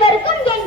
அனைவருக்கும்